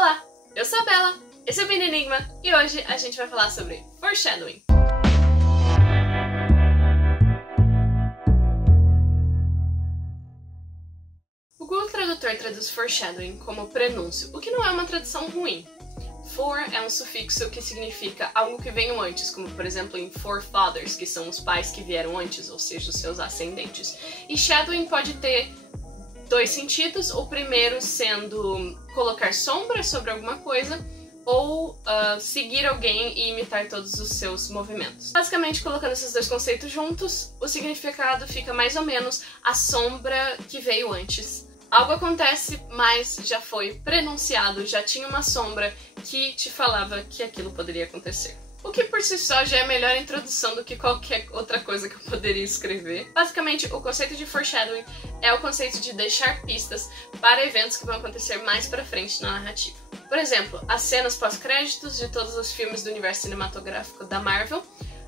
Olá, eu sou a Bella, esse é o Mini Enigma e hoje a gente vai falar sobre foreshadowing. O Google Tradutor traduz foreshadowing como prenúncio, o que não é uma tradução ruim. For é um sufixo que significa algo que veio antes, como por exemplo em forefathers, que são os pais que vieram antes, ou seja, os seus ascendentes. E shadowing pode ter dois sentidos, o primeiro sendo colocar sombra sobre alguma coisa, ou seguir alguém e imitar todos os seus movimentos. Basicamente, colocando esses dois conceitos juntos, o significado fica mais ou menos a sombra que veio antes. Algo acontece, mas já foi prenunciado, já tinha uma sombra que te falava que aquilo poderia acontecer. O que por si só já é a melhor introdução do que qualquer outra coisa que eu poderia escrever. Basicamente, o conceito de foreshadowing é o conceito de deixar pistas para eventos que vão acontecer mais pra frente na narrativa. Por exemplo, as cenas pós-créditos de todos os filmes do universo cinematográfico da Marvel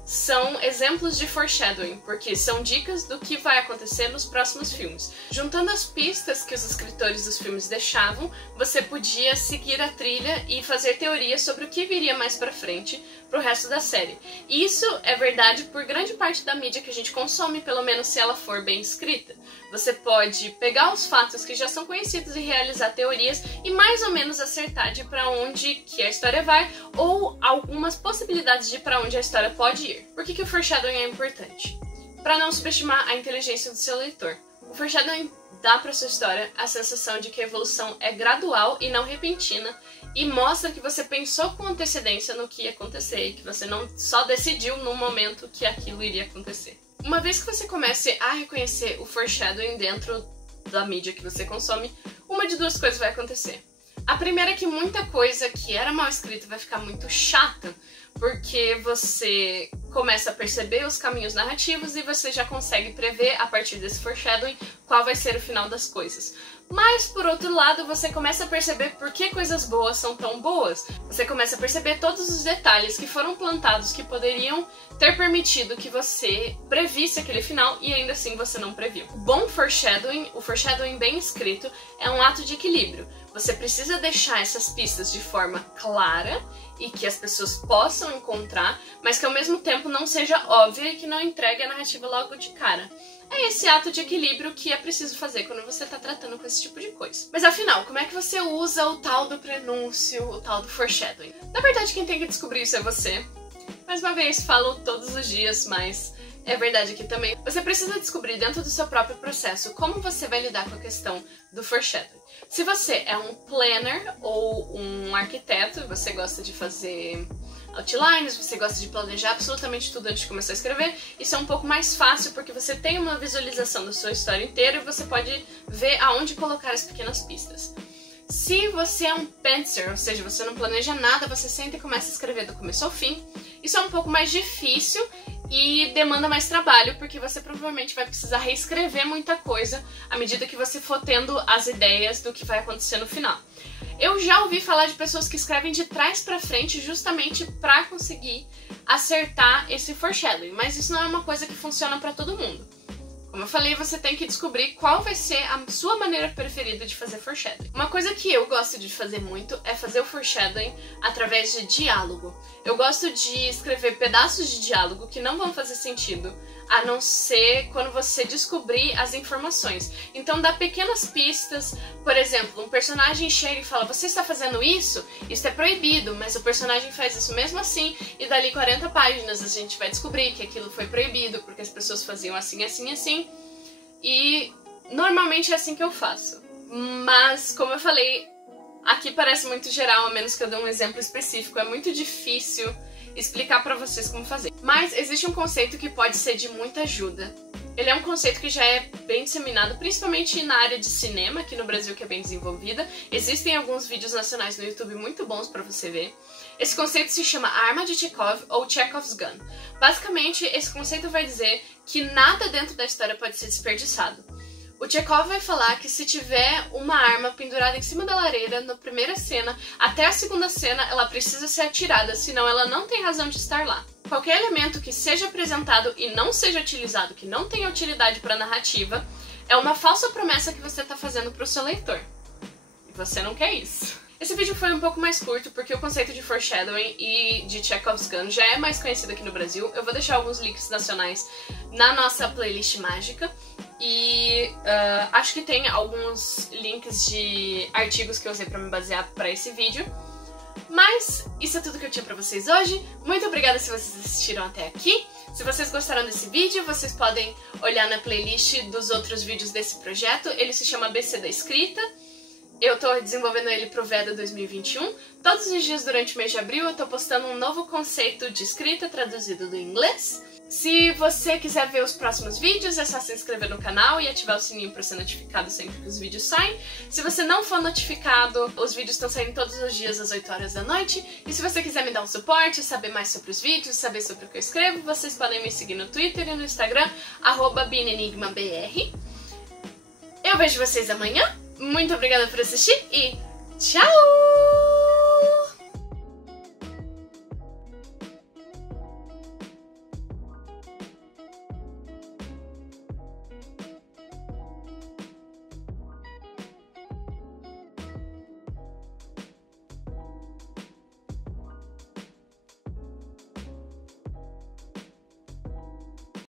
são exemplos de foreshadowing, porque são dicas do que vai acontecer nos próximos filmes. Juntando as pistas que os escritores dos filmes deixavam, você podia seguir a trilha e fazer teorias sobre o que viria mais pra frente pro resto da série. E isso é verdade por grande parte da mídia que a gente consome, pelo menos se ela for bem escrita. Você pode pegar os fatos que já são conhecidos e realizar teorias e mais ou menos acertar de pra onde que a história vai ou algumas possibilidades de pra onde a história pode ir. Por que o foreshadowing é importante? Para não subestimar a inteligência do seu leitor. O foreshadowing dá para sua história a sensação de que a evolução é gradual e não repentina e mostra que você pensou com antecedência no que ia acontecer e que você não só decidiu no momento que aquilo iria acontecer. Uma vez que você comece a reconhecer o foreshadowing dentro da mídia que você consome, uma de duas coisas vai acontecer. A primeira é que muita coisa que era mal escrita vai ficar muito chata, porque você começa a perceber os caminhos narrativos e você já consegue prever, a partir desse foreshadowing, qual vai ser o final das coisas. Mas, por outro lado, você começa a perceber por que coisas boas são tão boas. Você começa a perceber todos os detalhes que foram plantados que poderiam ter permitido que você previsse aquele final e ainda assim você não previu. O bom foreshadowing, o foreshadowing bem escrito, é um ato de equilíbrio. Você precisa deixar essas pistas de forma clara e que as pessoas possam encontrar, mas que ao mesmo tempo não seja óbvia e que não entregue a narrativa logo de cara. É esse ato de equilíbrio que é preciso fazer quando você está tratando com esse tipo de coisa. Mas afinal, como é que você usa o tal do prenúncio, o tal do foreshadowing? Na verdade, quem tem que descobrir isso é você. Mais uma vez, falo todos os dias, mas é verdade aqui também. Você precisa descobrir dentro do seu próprio processo como você vai lidar com a questão do foreshadowing. Se você é um planner ou um arquiteto, você gosta de fazer outlines, você gosta de planejar absolutamente tudo antes de começar a escrever, isso é um pouco mais fácil porque você tem uma visualização da sua história inteira e você pode ver aonde colocar as pequenas pistas. Se você é um pantser, ou seja, você não planeja nada, você senta e começa a escrever do começo ao fim, isso é um pouco mais difícil e demanda mais trabalho, porque você provavelmente vai precisar reescrever muita coisa à medida que você for tendo as ideias do que vai acontecer no final. Eu já ouvi falar de pessoas que escrevem de trás pra frente justamente pra conseguir acertar esse foreshadowing, mas isso não é uma coisa que funciona pra todo mundo. Como eu falei, você tem que descobrir qual vai ser a sua maneira preferida de fazer foreshadowing. Uma coisa que eu gosto de fazer muito é fazer o foreshadowing através de diálogo. Eu gosto de escrever pedaços de diálogo que não vão fazer sentido, a não ser quando você descobrir as informações. Então dá pequenas pistas, por exemplo, um personagem chega e fala: você está fazendo isso? Isso é proibido, mas o personagem faz isso mesmo assim, e dali 40 páginas a gente vai descobrir que aquilo foi proibido, porque as pessoas faziam assim, assim, assim. E normalmente é assim que eu faço. Mas, como eu falei, aqui parece muito geral, a menos que eu dê um exemplo específico. É muito difícil explicar pra vocês como fazer. Mas existe um conceito que pode ser de muita ajuda. Ele é um conceito que já é bem disseminado, principalmente na área de cinema, aqui no Brasil, que é bem desenvolvida. Existem alguns vídeos nacionais no YouTube muito bons pra você ver. Esse conceito se chama Arma de Chekhov ou Chekhov's Gun. Basicamente, esse conceito vai dizer que nada dentro da história pode ser desperdiçado. O Chekhov vai falar que se tiver uma arma pendurada em cima da lareira na primeira cena, até a segunda cena ela precisa ser atirada, senão ela não tem razão de estar lá. Qualquer elemento que seja apresentado e não seja utilizado, que não tenha utilidade para a narrativa, é uma falsa promessa que você está fazendo para o seu leitor. E você não quer isso. Esse vídeo foi um pouco mais curto porque o conceito de foreshadowing e de Chekhov's Gun já é mais conhecido aqui no Brasil. Eu vou deixar alguns links nacionais na nossa playlist mágica e acho que tem alguns links de artigos que eu usei pra me basear pra esse vídeo. Mas isso é tudo que eu tinha pra vocês hoje. Muito obrigada se vocês assistiram até aqui. Se vocês gostaram desse vídeo, vocês podem olhar na playlist dos outros vídeos desse projeto. Ele se chama BC da Escrita. Eu tô desenvolvendo ele pro VEDA 2021. Todos os dias durante o mês de abril eu tô postando um novo conceito de escrita traduzido do inglês. Se você quiser ver os próximos vídeos, é só se inscrever no canal e ativar o sininho para ser notificado sempre que os vídeos saem. Se você não for notificado, os vídeos estão saindo todos os dias às 8 horas da noite. E se você quiser me dar um suporte, saber mais sobre os vídeos, saber sobre o que eu escrevo, vocês podem me seguir no Twitter e no Instagram, @binenigmabr. Eu vejo vocês amanhã. Muito obrigada por assistir e tchau!